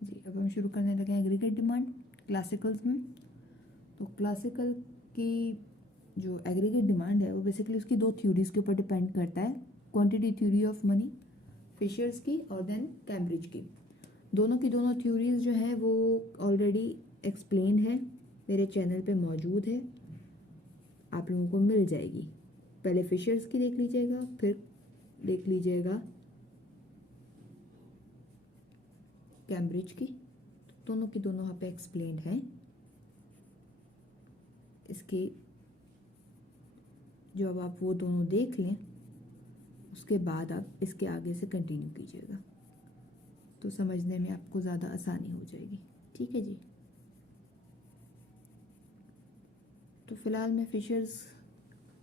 जी अब हम शुरू करने लगे एग्रीगेट डिमांड क्लासिकल्स में। तो क्लासिकल की जो एग्रीगेट डिमांड है वो बेसिकली उसकी दो थ्योरीज के ऊपर डिपेंड करता है, quantity theory of money Fisher's की और देन कैम्ब्रिज की। दोनों की दोनों थ्योरीज जो है वो ऑलरेडी एक्सप्लेन्ड है, मेरे चैनल पे मौजूद है, आप लोगों को मिल जाएगी। पहले फिशर्स की देख लीजिएगा, फिर देख लीजिएगा कैम्ब्रिज की। दोनों की दोनों यहाँ पे एक्सप्लेन्ड है। इसकी जो अब आप वो दोनों देख लें उसके बाद आप इसके आगे से कंटिन्यू कीजिएगा तो समझने में आपको ज़्यादा आसानी हो जाएगी। ठीक है जी। तो फिलहाल मैं फिशर्स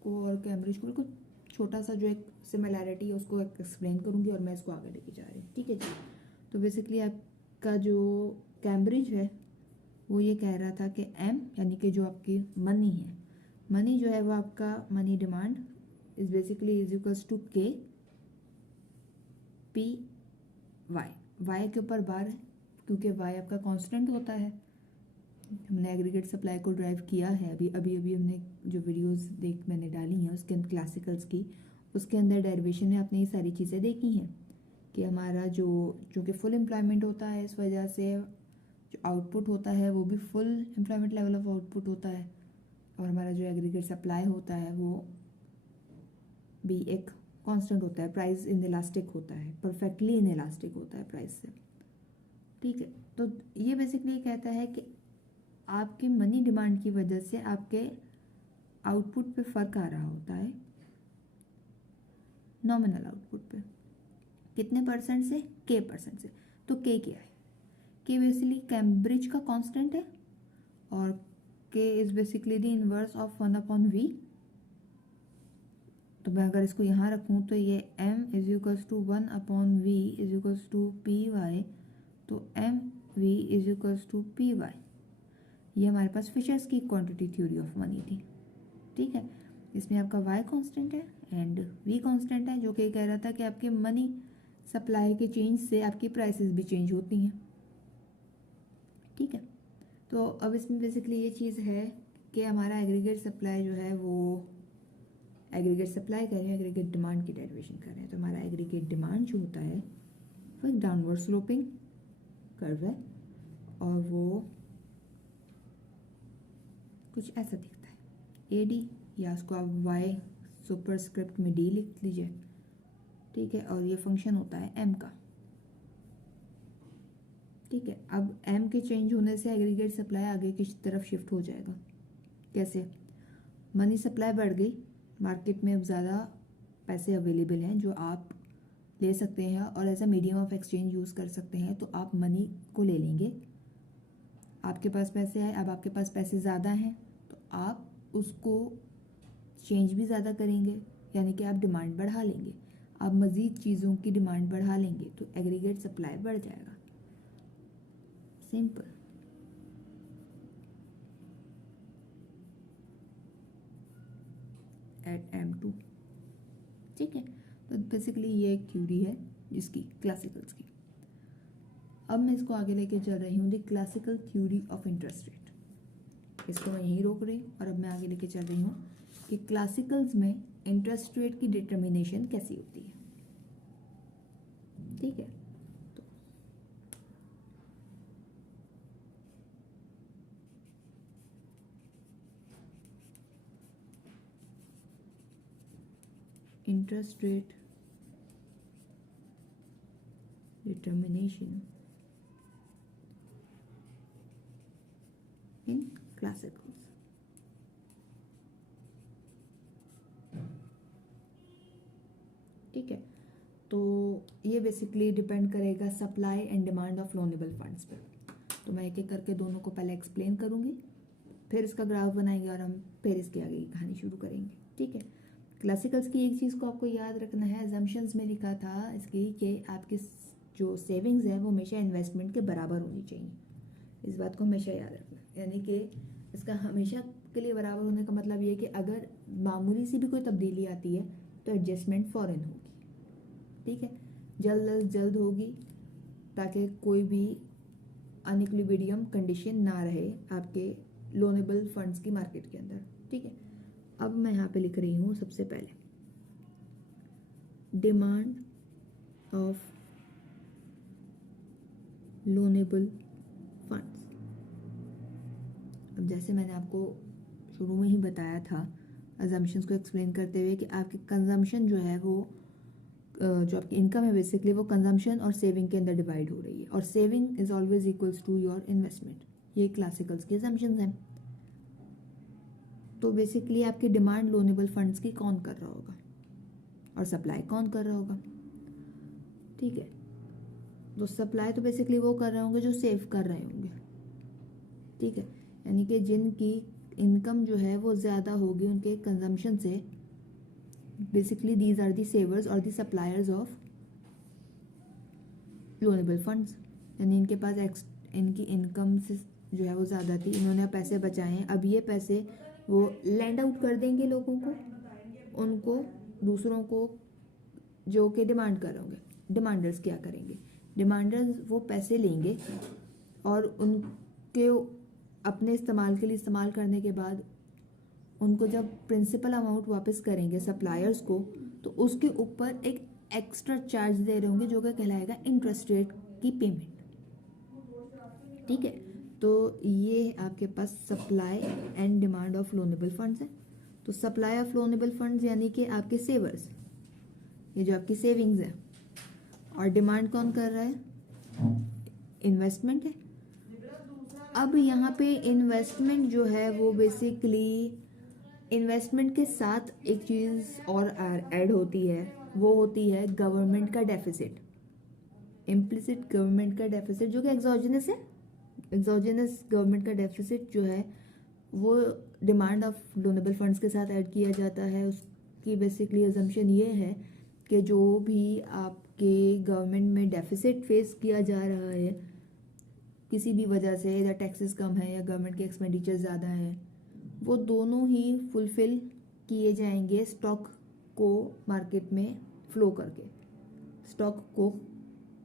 को और कैम्ब्रिज को बिल्कुल छोटा सा जो एक सिमिलैरिटी है उसको एक्सप्लेन करूँगी और मैं इसको आगे लेके जा रही हूँ। ठीक है जी। तो बेसिकली आपका जो कैम्ब्रिज है वो ये कह रहा था कि एम यानी कि जो आपकी मनी है, मनी जो है वो आपका money demand is basically is equals to K P Y. Y के ऊपर बार है क्योंकि वाई आपका कांस्टेंट होता है। हमने एग्रीगेट सप्लाई को ड्राइव किया है, अभी अभी अभी हमने जो वीडियोस मैंने डाली हैं उसके अंदर क्लासिकल्स की, उसके अंदर डेरिवेशन में आपने ये सारी चीज़ें देखी हैं कि हमारा जो चूँकि फुल एम्प्लॉयमेंट होता है इस वजह से जो आउटपुट होता है वो भी full employment level of output होता है और हमारा जो एग्रीगेट सप्लाई होता है वो भी एक कांस्टेंट होता है, प्राइस इन इलास्टिक होता है, परफेक्टली इन इलास्टिक होता है प्राइस से। ठीक है। तो ये बेसिकली कहता है कि आपकी मनी डिमांड की वजह से आपके आउटपुट पे फ़र्क आ रहा होता है, नॉमिनल आउटपुट पे कितने परसेंट से, के परसेंट से। तो के क्या है, के बेसिकली कैम्ब्रिज का कांस्टेंट है और के is basically the inverse of 1/v। तो मैं अगर इसको यहाँ रखूँ तो ये m is equals to 1/v is equals to P Y. तो M V is equals to P Y. ये हमारे पास फिशर्स की क्वांटिटी थ्योरी ऑफ मनी थी। ठीक है। इसमें आपका y कांस्टेंट है एंड v कांस्टेंट है जो कि कह रहा था कि आपके मनी सप्लाई के चेंज से आपकी प्राइसेस भी चेंज होती हैं। ठीक है। तो अब इसमें बेसिकली ये चीज़ है कि हमारा एग्रीगेट सप्लाई जो है वो एग्रीगेट सप्लाई कर रहे हैं, एग्रीगेट डिमांड की डेरिवेशन कर रहे हैं। तो हमारा एग्रीगेट डिमांड जो होता है वो एक डाउनवर्ड स्लोपिंग कर्व है और वो कुछ ऐसा दिखता है ए डी, या उसको आप वाई सुपरस्क्रिप्ट में डी लिख लीजिए। ठीक है। और ये फंक्शन होता है एम का। ठीक है। अब एम के चेंज होने से एग्रीगेट सप्लाई आगे की तरफ शिफ्ट हो जाएगा। कैसे, मनी सप्लाई बढ़ गई, मार्केट में अब ज़्यादा पैसे अवेलेबल हैं जो आप ले सकते हैं और as a medium of exchange use कर सकते हैं। तो आप मनी को ले लेंगे, आपके पास पैसे आए, अब आपके पास पैसे ज़्यादा हैं तो आप उसको चेंज भी ज़्यादा करेंगे, यानी कि आप डिमांड बढ़ा लेंगे, आप मज़ीद चीज़ों की डिमांड बढ़ा लेंगे तो एग्रीगेट सप्लाई बढ़ जाएगा। सिंपल। At M2। ठीक है। तो बेसिकली ये एक थ्योरी है जिसकी क्लासिकल्स की। अब मैं इसको आगे लेके चल रही हूँ the classical theory of interest rate. इसको मैं यहीं रोक रही हूँ और अब मैं आगे लेके चल रही हूँ कि क्लासिकल्स में इंटरेस्ट रेट की डिटर्मिनेशन कैसी होती है। ठीक है। तो interest rate determination in classicals. ठीक है। तो ये बेसिकली डिपेंड करेगा supply and demand of loanable funds पर। तो मैं एक एक करके दोनों को पहले एक्सप्लेन करूँगी, फिर इसका ग्राफ बनाएंगे और हम फिर इसके आगे की कहानी शुरू करेंगे। ठीक है। क्लासिकल्स की एक चीज़ को आपको याद रखना है, अजम्पशंस में लिखा था इसकी कि आपकी जो सेविंग्स है वो हमेशा इन्वेस्टमेंट के बराबर होनी चाहिए। इस बात को हमेशा याद रखना, यानी कि इसका हमेशा के लिए बराबर होने का मतलब ये है कि अगर मामूली सी भी कोई तब्दीली आती है तो एडजस्टमेंट फ़ौरन होगी। ठीक है, जल्द अज जल्द होगी ताकि कोई भी अनइक्विलिब्रियम कंडीशन ना रहे आपके लोनेबल फंड्स की मार्केट के अंदर। ठीक है, अब मैं यहाँ पे लिख रही हूँ सबसे पहले डिमांड ऑफ लोनेबल फंड्स। अब जैसे मैंने आपको शुरू में ही बताया था अजम्पशंस को एक्सप्लेन करते हुए कि आपकी कंजम्पशन जो है वो जो आपकी इनकम है बेसिकली वो कंजम्पशन और सेविंग के अंदर डिवाइड हो रही है, और saving is always equals to your investment. ये क्लासिकल्स की अजम्पशंस हैं। तो बेसिकली आपकी डिमांड लोनेबल फंड्स की कौन कर रहा होगा और सप्लाई कौन कर रहा होगा। ठीक है, तो सप्लाई तो बेसिकली वो कर रहे होंगे जो सेव कर रहे होंगे। ठीक है, यानी कि जिनकी इनकम जो है वो ज़्यादा होगी उनके कंजम्पशन से, बेसिकली दीज आर दी सेवर्स और दी सप्लायर्स ऑफ लोनेबल फंड्स। यानी इनके पास इनकी इनकम से जो है वो ज़्यादा थी, इन्होंने पैसे बचाए हैं, अब ये पैसे वो लैंड आउट कर देंगे लोगों को, उनको, दूसरों को जो कि डिमांड कर रहे होंगे। डिमांडर्स क्या करेंगे, डिमांडर्स वो पैसे लेंगे और उनके अपने इस्तेमाल के लिए इस्तेमाल करने के बाद उनको जब प्रिंसिपल अमाउंट वापस करेंगे सप्लायर्स को, तो उसके ऊपर एक एक्स्ट्रा चार्ज दे रहे होंगे जो कि कहलाएगा इंटरेस्ट रेट की पेमेंट। ठीक है, तो ये आपके पास supply and demand of loanable funds है। तो सप्लाई ऑफ लोनेबल फंड्स यानी कि आपके सेवर्स, ये जो आपकी सेविंग्स है, और डिमांड कौन कर रहा है, इन्वेस्टमेंट है। अब यहाँ पे इन्वेस्टमेंट जो है वो बेसिकली इन्वेस्टमेंट के साथ एक चीज़ और ऐड होती है, वो होती है गवर्नमेंट का डेफिसिट, इम्प्लिसिट गवर्नमेंट का डेफिसिट जो कि एक्सोजिनस है। एक्सोजिनस गवर्नमेंट का डेफिसिट जो है वो डिमांड ऑफ लोनेबल फंड्स के साथ ऐड किया जाता है। उसकी बेसिकली अजम्पशन ये है कि जो भी आपके गवर्नमेंट में डेफिसिट फेस किया जा रहा है किसी भी वजह से, या टैक्सेस कम है या गवर्नमेंट के एक्सपेंडिचर ज़्यादा है, वो दोनों ही फुलफिल किए जाएंगे स्टॉक को मार्केट में फ्लो करके, स्टॉक को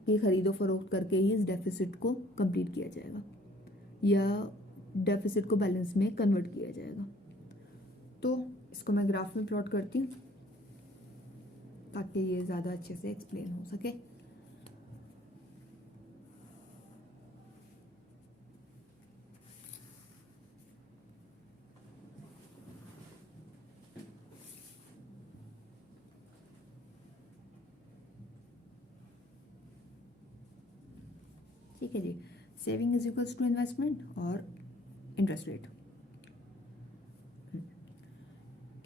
की खरीदो फरोख्त करके ही इस डेफिसिट को कंप्लीट किया जाएगा या डेफिसिट को बैलेंस में कन्वर्ट किया जाएगा। तो इसको मैं ग्राफ में प्लॉट करती हूँ ताकि ये ज़्यादा अच्छे से एक्सप्लेन हो सके। ठीक है जी, saving is equals to investment और इंटरेस्ट रेट।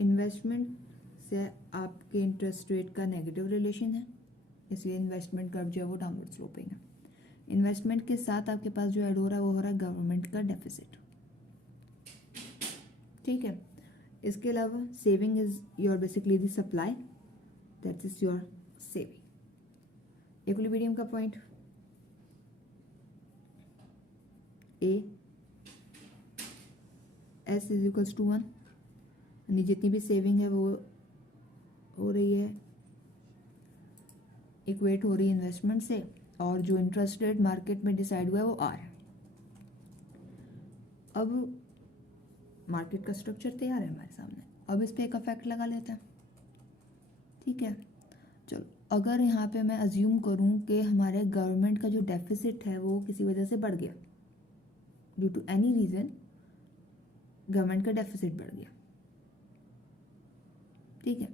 इन्वेस्टमेंट से आपके इंटरेस्ट रेट का नेगेटिव रिलेशन है, इसलिए इन्वेस्टमेंट कर्व जो है वो डाउनवर्ड स्लोपिंग है। इन्वेस्टमेंट के साथ आपके पास जो ऐड हो रहा है वो हो रहा है गवर्नमेंट का डेफिसिट। ठीक है, इसके अलावा saving is your basically the supply, that is your saving. Equilibrium का point A S is equals to 1, यानी जितनी भी सेविंग है वो हो रही है इक्वेट हो रही है इन्वेस्टमेंट से, और जो इंटरेस्ट रेट मार्केट में डिसाइड हुआ है वो आर है। अब मार्केट का स्ट्रक्चर तैयार है हमारे सामने, अब इस पे एक इफेक्ट लगा लेते हैं। ठीक है, चलो अगर यहाँ पे मैं अज्यूम करूँ कि हमारे गवर्नमेंट का जो डेफिसिट है वो किसी वजह से बढ़ गया, due to any reason government का डेफिसिट बढ़ गया। ठीक है,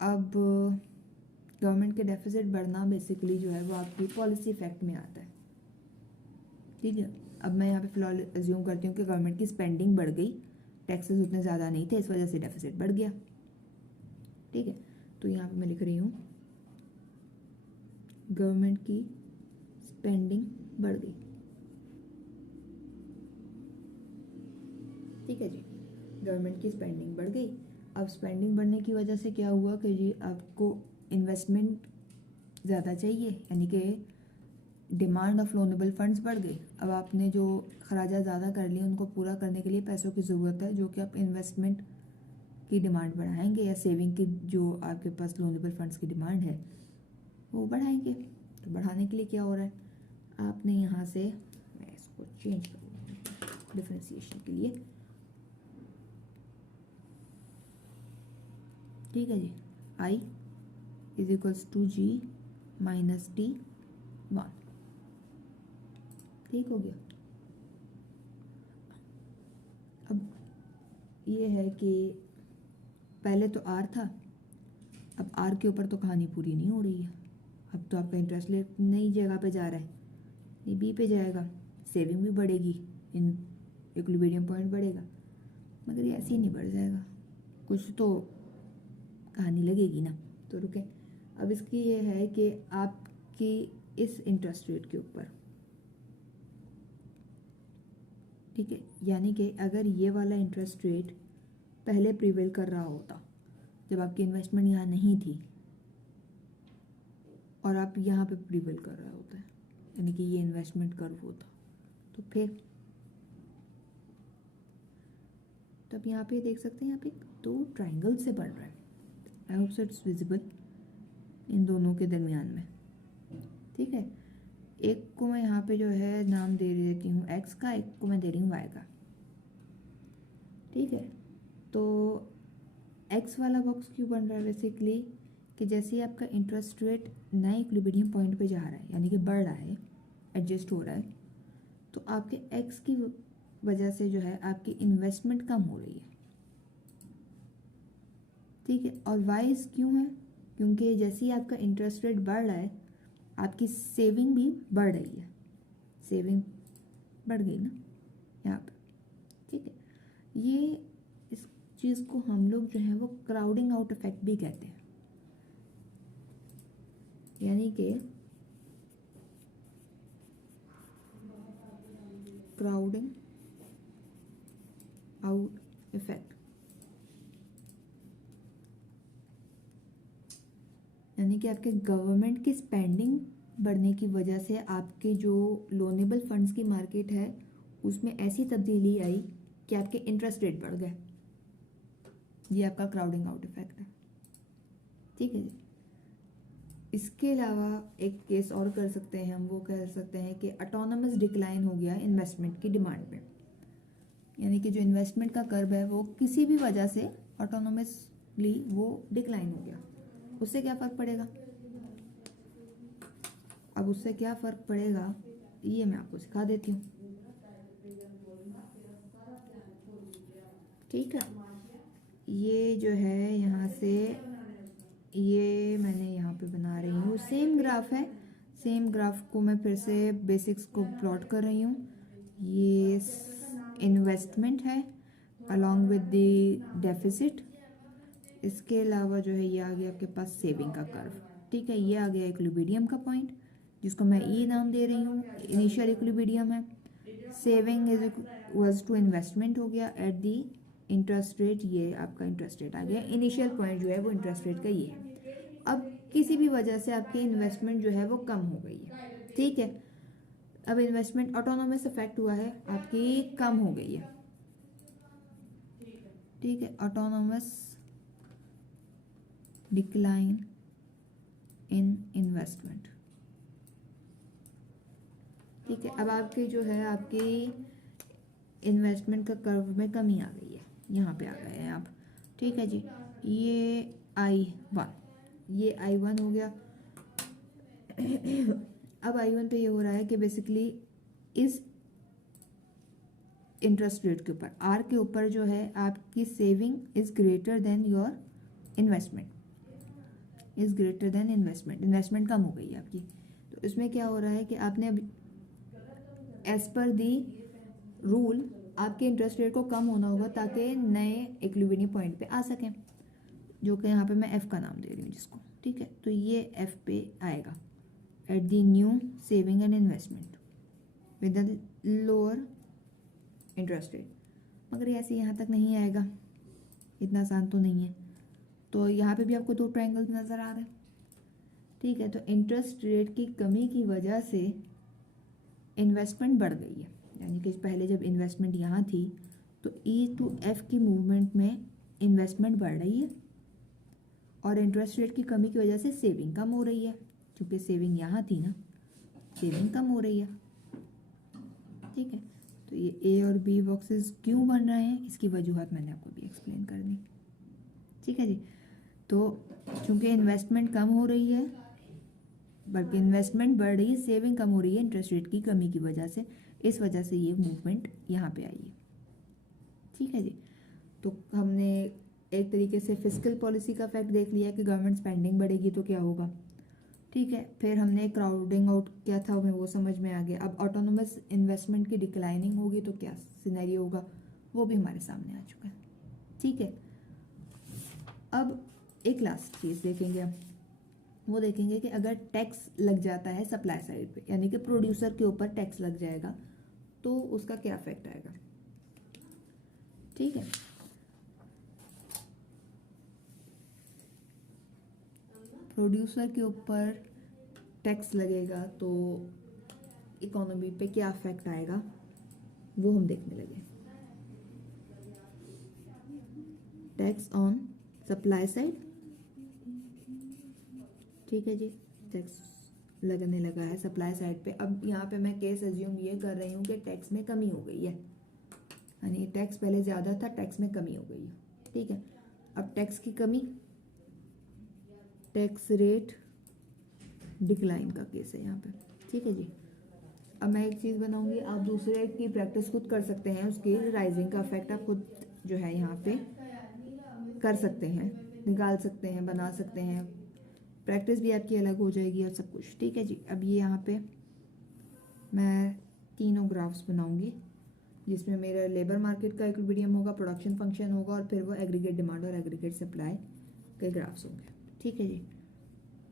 अब गवर्नमेंट के डेफिसिट बढ़ना बेसिकली जो है वो आपकी पॉलिसी इफेक्ट में आता है। ठीक है, अब मैं यहाँ पे फिलहाल अज्यूम करती हूँ कि गवर्नमेंट की स्पेंडिंग बढ़ गई, टैक्सेस उतने ज़्यादा नहीं थे, इस वजह से डेफिसिट बढ़ गया। ठीक है, तो यहाँ पे मैं लिख रही हूँ गवर्नमेंट की स्पेंडिंग बढ़ गई। ठीक है जी, गवर्नमेंट की स्पेंडिंग बढ़ गई। अब स्पेंडिंग बढ़ने की वजह से क्या हुआ कि जी आपको इन्वेस्टमेंट ज़्यादा चाहिए, यानी कि डिमांड ऑफ लोनेबल फंड्स बढ़ गई। अब आपने जो खराजा ज़्यादा कर लिए उनको पूरा करने के लिए पैसों की ज़रूरत है, जो कि आप इन्वेस्टमेंट की डिमांड बढ़ाएंगे या सेविंग की जो आपके पास लोनेबल फंड्स की डिमांड है वो बढ़ाएंगे। तो बढ़ाने के लिए क्या हो रहा है, आपने यहाँ से मैं चेंज करूँगा डिफरेंशिएशन के लिए। ठीक है जी, I is equals to G minus T 1। ठीक हो गया। अब ये है कि पहले तो आर था, अब आर के ऊपर तो कहानी पूरी नहीं हो रही है। अब तो आपका इंटरेस्ट रेट नई जगह पे जा रहा है, ये बी पे जाएगा, सेविंग भी बढ़ेगी, इन इक्विलिब्रियम पॉइंट बढ़ेगा, मगर ये ऐसे ही नहीं बढ़ जाएगा, कुछ तो कहानी लगेगी ना। तो रुके, अब इसकी ये है कि आपकी इस इंटरेस्ट रेट के ऊपर, ठीक है, यानी कि अगर ये वाला इंटरेस्ट रेट पहले प्रिवेल कर रहा होता जब आपकी इन्वेस्टमेंट यहाँ नहीं थी और आप यहाँ पे प्रिवेल कर रहा होता है, यानी कि ये इन्वेस्टमेंट कर्व होता, तो फिर तब यहाँ पे देख सकते हैं, यहाँ पे दो ट्राइंगल से बन रहा है। I hope so it's visible in दोनों के दरमियान में। ठीक है, एक को मैं यहाँ पे जो है नाम दे देती हूँ एक्स का, एक को मैं दे रही हूँ वाई का। ठीक है, तो एक्स वाला बॉक्स क्यों बन रहा है बेसिकली कि जैसे ही आपका इंटरेस्ट रेट नए इक्विलिब्रियम पॉइंट पे जा रहा है, यानी कि बढ़ रहा है, एडजस्ट हो रहा है, तो आपके एक्स की वजह से जो है आपकी इन्वेस्टमेंट कम हो रही है। ठीक है, और वाइज क्यों है, क्योंकि जैसे ही आपका इंटरेस्ट रेट बढ़ रहा है आपकी सेविंग भी बढ़ रही है, सेविंग बढ़ गई ना यहाँ पे। ठीक है, ये इस चीज़ को हम लोग जो है वो क्राउडिंग आउट इफेक्ट भी कहते हैं, यानी कि क्राउडिंग आउट इफेक्ट, यानी कि आपके गवर्नमेंट की स्पेंडिंग बढ़ने की वजह से आपके जो लोनेबल फंड्स की मार्केट है उसमें ऐसी तब्दीली आई कि आपके इंटरेस्ट रेट बढ़ गए। ये आपका क्राउडिंग आउट इफेक्ट है। ठीक है जी, इसके अलावा एक केस और कर सकते हैं हम, वो कह सकते हैं कि ऑटोनमस डिक्लाइन हो गया इन्वेस्टमेंट की डिमांड में, यानी कि जो इन्वेस्टमेंट का कर्व है वो किसी भी वजह से ऑटोनोमसली वो डिक्लाइन हो गया। उससे क्या फ़र्क पड़ेगा, अब उससे क्या फ़र्क पड़ेगा ये मैं आपको सिखा देती हूँ। ठीक है, ये जो है यहाँ से ये मैंने यहाँ पे बना रही हूँ, सेम ग्राफ है, सेम ग्राफ को मैं फिर से बेसिक्स को प्लॉट कर रही हूँ। ये इन्वेस्टमेंट है अलॉन्ग विद द डेफिसिट, इसके अलावा जो है ये आ गया आपके पास सेविंग का कर्व। ठीक है, ये आ गया इक्विलिब्रियम का पॉइंट जिसको मैं ई नाम दे रही हूँ, इनिशियल इक्विलिब्रियम है। Saving is equals to investment हो गया एट दी इंटरेस्ट रेट, ये आपका इंटरेस्ट रेट आ गया, इनिशियल पॉइंट जो है वो इंटरेस्ट रेट का ये है। अब किसी भी वजह से आपकी इन्वेस्टमेंट जो है वो कम हो गई है। ठीक है, अब इन्वेस्टमेंट ऑटोनोमस इफेक्ट हुआ है, आपकी कम हो गई है। ठीक है, ऑटोनोमस डिक्लाइन इन इन्वेस्टमेंट। ठीक है, अब आपकी जो है आपकी इन्वेस्टमेंट का कर्व में कमी आ गई है, यहाँ पे आ गए हैं आप। ठीक है जी, ये I1, ये I1 हो गया। अब I1 पे ये हो रहा है कि बेसिकली इस इंटरेस्ट रेट के ऊपर R के ऊपर जो है आपकी saving is greater than your investment, is greater than investment, investment कम हो गई है आपकी। तो इसमें क्या हो रहा है कि आपने एज पर दी रूल आपके इंटरेस्ट रेट को कम होना होगा ताकि नए इक्विलिब्रियम पॉइंट पे आ सकें, जो कि यहाँ पे मैं एफ का नाम दे रही हूँ जिसको। ठीक है, तो ये एफ पे आएगा at the new saving and investment with the lower interest rate, मगर ऐसे यहाँ तक नहीं आएगा, इतना आसान तो नहीं है। तो यहाँ पे भी आपको दो ट्रायंगल नज़र आ रहे हैं। ठीक है, तो इंटरेस्ट रेट की कमी की वजह से इन्वेस्टमेंट बढ़ गई है, यानी कि पहले जब इन्वेस्टमेंट यहाँ थी तो ई टू एफ की मूवमेंट में इन्वेस्टमेंट बढ़ रही है और इंटरेस्ट रेट की कमी की वजह से सेविंग कम हो रही है, क्योंकि सेविंग यहाँ थी ना, सेविंग कम हो रही है। ठीक है। तो ये ए और बी बॉक्सेस क्यों बन रहे हैं, इसकी वजूहत मैंने आपको भी एक्सप्लेन कर दी। ठीक है जी। तो चूंकि इन्वेस्टमेंट कम हो रही है, बल्कि इन्वेस्टमेंट बढ़ रही है, सेविंग कम हो रही है इंटरेस्ट रेट की कमी की वजह से, इस वजह से ये मूवमेंट यहाँ पे आई है। ठीक है जी। तो हमने एक तरीके से फिस्कल पॉलिसी का फैक्ट देख लिया कि गवर्नमेंट स्पेंडिंग बढ़ेगी तो क्या होगा। ठीक है। फिर हमने क्राउडिंग आउट क्या था हमें वो समझ में आ गया। अब ऑटोनोमस इन्वेस्टमेंट की डिक्लाइनिंग होगी तो क्या सिनेरियो होगा, वो भी हमारे सामने आ चुका है। ठीक है। अब एक लास्ट चीज़ देखेंगे हम, वो देखेंगे कि अगर टैक्स लग जाता है सप्लाई साइड पे, यानी कि प्रोड्यूसर के ऊपर टैक्स लग जाएगा तो उसका क्या इफेक्ट आएगा। ठीक है। प्रोड्यूसर के ऊपर टैक्स लगेगा तो इकोनॉमी पे क्या इफेक्ट आएगा वो हम देखने लगे। टैक्स ऑन सप्लाई साइड, ठीक है जी, टैक्स लगने लगा है सप्लाई साइड पे। अब यहाँ पे मैं केस एज्यूम ये कर रही हूँ कि टैक्स में कमी हो गई है, यानी टैक्स पहले ज़्यादा था, टैक्स में कमी हो गई है। ठीक है। अब टैक्स की कमी, टैक्स रेट डिक्लाइन का केस है यहाँ पे। ठीक है जी। अब मैं एक चीज़ बनाऊंगी, आप दूसरे की प्रैक्टिस खुद कर सकते हैं, उसकी राइजिंग का इफेक्ट आप खुद जो है यहाँ पे कर सकते हैं, निकाल सकते हैं, बना सकते हैं। प्रैक्टिस भी आपकी अलग हो जाएगी और सब कुछ। ठीक है जी। अब ये यहाँ पे मैं तीनों ग्राफ्स बनाऊंगी जिसमें मेरा लेबर मार्केट का इक्विलिब्रियम होगा, प्रोडक्शन फंक्शन होगा और फिर वो एग्रीगेट डिमांड और एग्रीगेट सप्लाई के ग्राफ्स होंगे। ठीक है जी।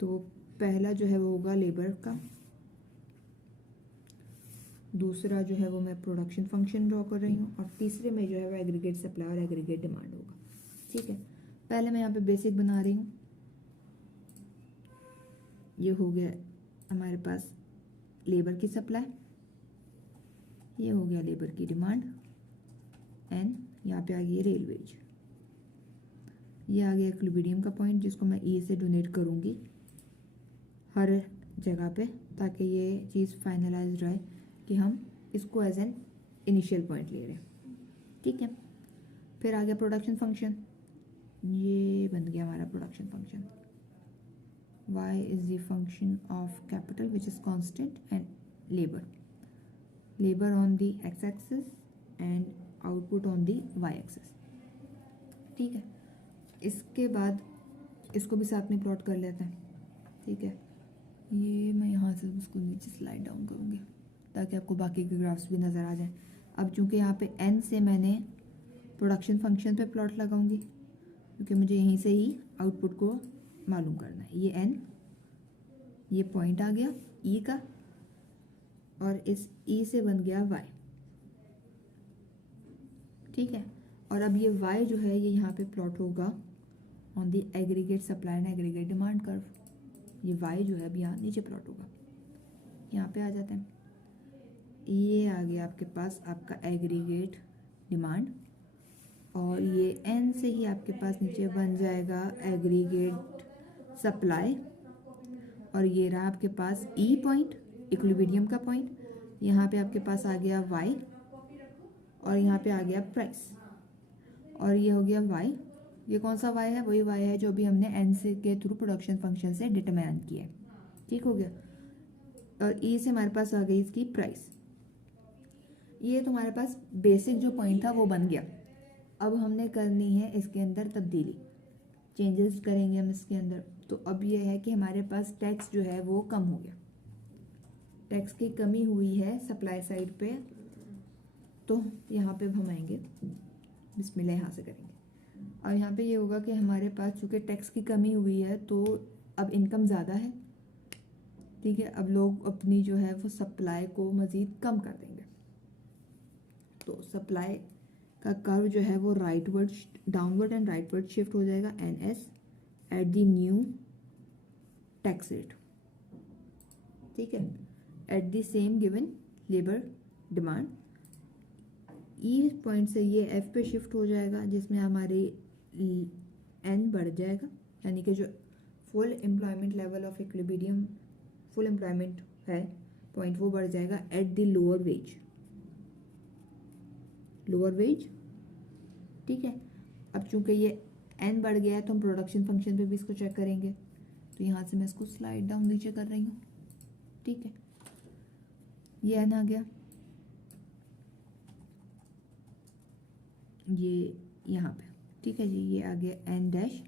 तो पहला जो है वो होगा लेबर का, दूसरा जो है वो मैं प्रोडक्शन फंक्शन ड्रॉ कर रही हूँ और तीसरे में जो है वो एग्रीगेट सप्लाई और एग्रीगेट डिमांड होगा। ठीक है। पहले मैं यहाँ पे बेसिक बना रही हूँ। ये हो गया हमारे पास लेबर की सप्लाई, ये हो गया लेबर की डिमांड, एन यहाँ पे आ गई रेलवेज, ये आ गया इक्विलिब्रियम का पॉइंट जिसको मैं ई से डोनेट करूँगी हर जगह पे, ताकि ये चीज़ फाइनलाइज रहे कि हम इसको एज एन इनिशियल पॉइंट ले रहे हैं। ठीक है। फिर आ गया प्रोडक्शन फंक्शन, ये बन गया हमारा production function. y is the function of capital which is constant and labor on the x-axis and output on the y-axis। ठीक है। इसके बाद इसको भी साथ में प्लॉट कर लेते हैं। ठीक है। ये मैं यहाँ से उसको नीचे स्लाइड डाउन करूँगी ताकि आपको बाकी के ग्राफ्स भी नज़र आ जाए। अब चूँकि यहाँ पे n से मैंने प्रोडक्शन फंक्शन पे प्लॉट लगाऊंगी क्योंकि मुझे यहीं से ही आउटपुट को मालूम करना है। ये n, ये पॉइंट आ गया e का और इस e से बन गया y। ठीक है। और अब ये y जो है ये यहाँ पे प्लॉट होगा on the aggregate supply and aggregate demand curve. ये y जो है अब यहाँ नीचे प्लॉट होगा। यहाँ पे आ जाते हैं, ये आ गया आपके पास आपका एग्रीगेट डिमांड और ये n से ही आपके पास नीचे बन जाएगा एग्रीगेट सप्लाई और ये रहा आपके पास e पॉइंट, इक्विलिब्रियम का पॉइंट। यहाँ पे आपके पास आ गया y और यहाँ पे आ गया प्राइस और ये हो गया y। ये कौन सा y है, वही y है जो भी हमने n से के थ्रू प्रोडक्शन फंक्शन से डिटरमाइन किया है। ठीक हो गया। और e से हमारे पास आ गई इसकी प्राइस। ये तुम्हारे पास बेसिक जो पॉइंट था वो बन गया। अब हमने करनी है इसके अंदर तब्दीली, चेंजेस करेंगे हम इसके अंदर। तो अब ये है कि हमारे पास टैक्स जो है वो कम हो गया, टैक्स की कमी हुई है सप्लाई साइड पे। तो यहाँ पे हम आएंगे, बिस्मिल्लाह यहाँ से करेंगे। और यहाँ पे ये होगा कि हमारे पास चूँकि टैक्स की कमी हुई है तो अब इनकम ज़्यादा है। ठीक है। अब लोग अपनी जो है वो सप्लाई को मज़ीद कम कर देंगे। तो सप्लाई का कर्व जो है वो rightward, downward and rightward shift हो जाएगा NS at the new tax rate. ठीक है। At the same given labour demand. E point से ये F पे शिफ्ट हो जाएगा जिसमें हमारी N बढ़ जाएगा, यानी कि जो full employment level of equilibrium, full employment है पॉइंट, वो बढ़ जाएगा at the lower wage. Lower wage, ठीक है। अब चूंकि ये n बढ़ गया है तो हम प्रोडक्शन फंक्शन पे भी इसको चेक करेंगे। तो यहाँ से मैं इसको स्लाइड डाउन नीचे कर रही हूँ, ठीक है। ये n आ गया, ये यहाँ पे, ठीक है जी, ये आ गया n डैश।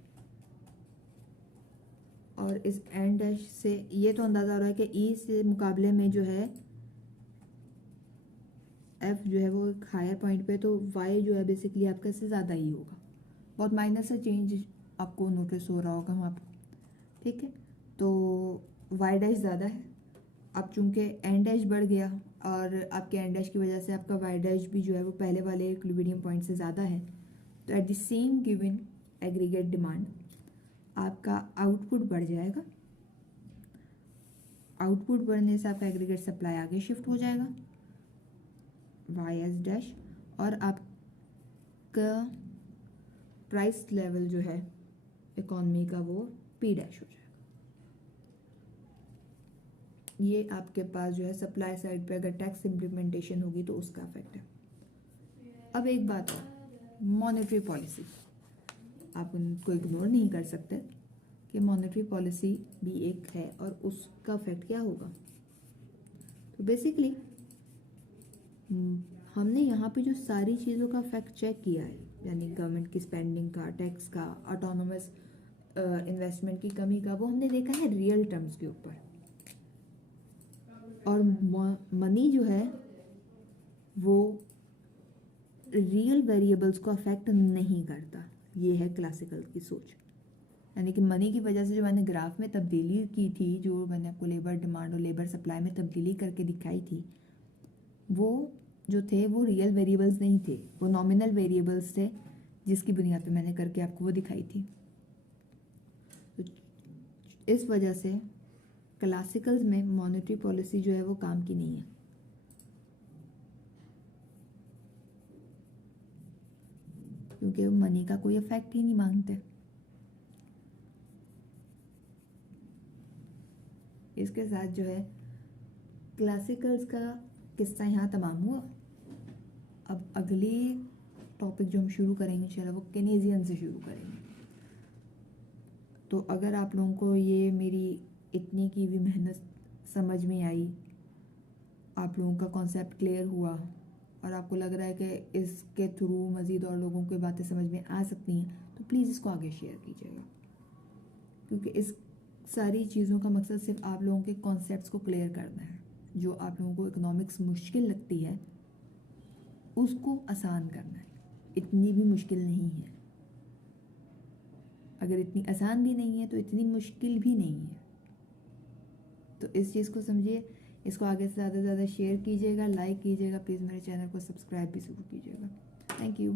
और इस n डैश से ये तो अंदाज़ा हो रहा है कि e से मुकाबले में जो है f जो है वो एक हायर पॉइंट पे, तो y जो है बेसिकली आपका इससे ज़्यादा ही होगा। बहुत माइनर सा चेंज आपको नोटिस हो रहा होगा वहाँ पर, ठीक है। तो y डैश ज़्यादा है। अब चूंकि n डैश बढ़ गया और आपके n डैश की वजह से आपका y डैश भी जो है वो पहले वाले इक्विलिब्रियम पॉइंट से ज़्यादा है, तो at the same given aggregate demand आपका आउटपुट बढ़ जाएगा। आउटपुट बढ़ने से आपका एग्रीगेट सप्लाई आगे शिफ्ट हो जाएगा वाई एस डैश, और आपका प्राइस लेवल जो है इकॉनमी का वो पी डैश हो जाएगा। ये आपके पास जो है सप्लाई साइड पे अगर टैक्स इम्प्लीमेंटेशन होगी तो उसका इफेक्ट है। अब एक बात और, मॉनेटरी पॉलिसी आप उनको इग्नोर नहीं कर सकते कि मॉनेटरी पॉलिसी भी एक है और उसका इफेक्ट क्या होगा। तो बेसिकली हमने यहाँ पे जो सारी चीज़ों का इफेक्ट चेक किया है, यानी गवर्नमेंट की स्पेंडिंग का, टैक्स का, ऑटोनोमस इन्वेस्टमेंट की कमी का, वो हमने देखा है रियल टर्म्स के ऊपर। और मनी जो है वो रियल वेरिएबल्स को अफेक्ट नहीं करता। ये है क्लासिकल की सोच, यानी कि मनी की वजह से जो मैंने ग्राफ में तब्दीली की थी, जो मैंने आपको लेबर डिमांड और लेबर सप्लाई में तब्दीली करके दिखाई थी, वो जो थे वो रियल वेरिएबल्स नहीं थे, वो नॉमिनल वेरिएबल्स थे, जिसकी बुनियाद पे मैंने करके आपको वो दिखाई थी। तो इस वजह से क्लासिकल्स में मॉनेटरी पॉलिसी जो है वो काम की नहीं है, क्योंकि वो मनी का कोई इफेक्ट ही नहीं मांगते। इसके साथ जो है क्लासिकल्स का किस्सा यहाँ तमाम हुआ। अब अगले टॉपिक जो हम शुरू करेंगे चलो वो केनेजियन से शुरू करेंगे। तो अगर आप लोगों को ये मेरी इतनी की भी मेहनत समझ में आई, आप लोगों का कॉन्सेप्ट क्लियर हुआ और आपको लग रहा है कि इसके थ्रू मज़ीद और लोगों को बातें समझ में आ सकती हैं, तो प्लीज़ इसको आगे शेयर कीजिएगा, क्योंकि इस सारी चीज़ों का मकसद सिर्फ आप लोगों के कॉन्सेप्ट्स को क्लियर करना है। जो आप लोगों को इकोनॉमिक्स मुश्किल लगती है उसको आसान करना है, इतनी भी मुश्किल नहीं है। अगर इतनी आसान भी नहीं है तो इतनी मुश्किल भी नहीं है। तो इस चीज़ को समझिए, इसको आगे से ज़्यादा से ज़्यादा शेयर कीजिएगा, लाइक कीजिएगा, प्लीज़ मेरे चैनल को सब्सक्राइब भी ज़रूर कीजिएगा। Thank you.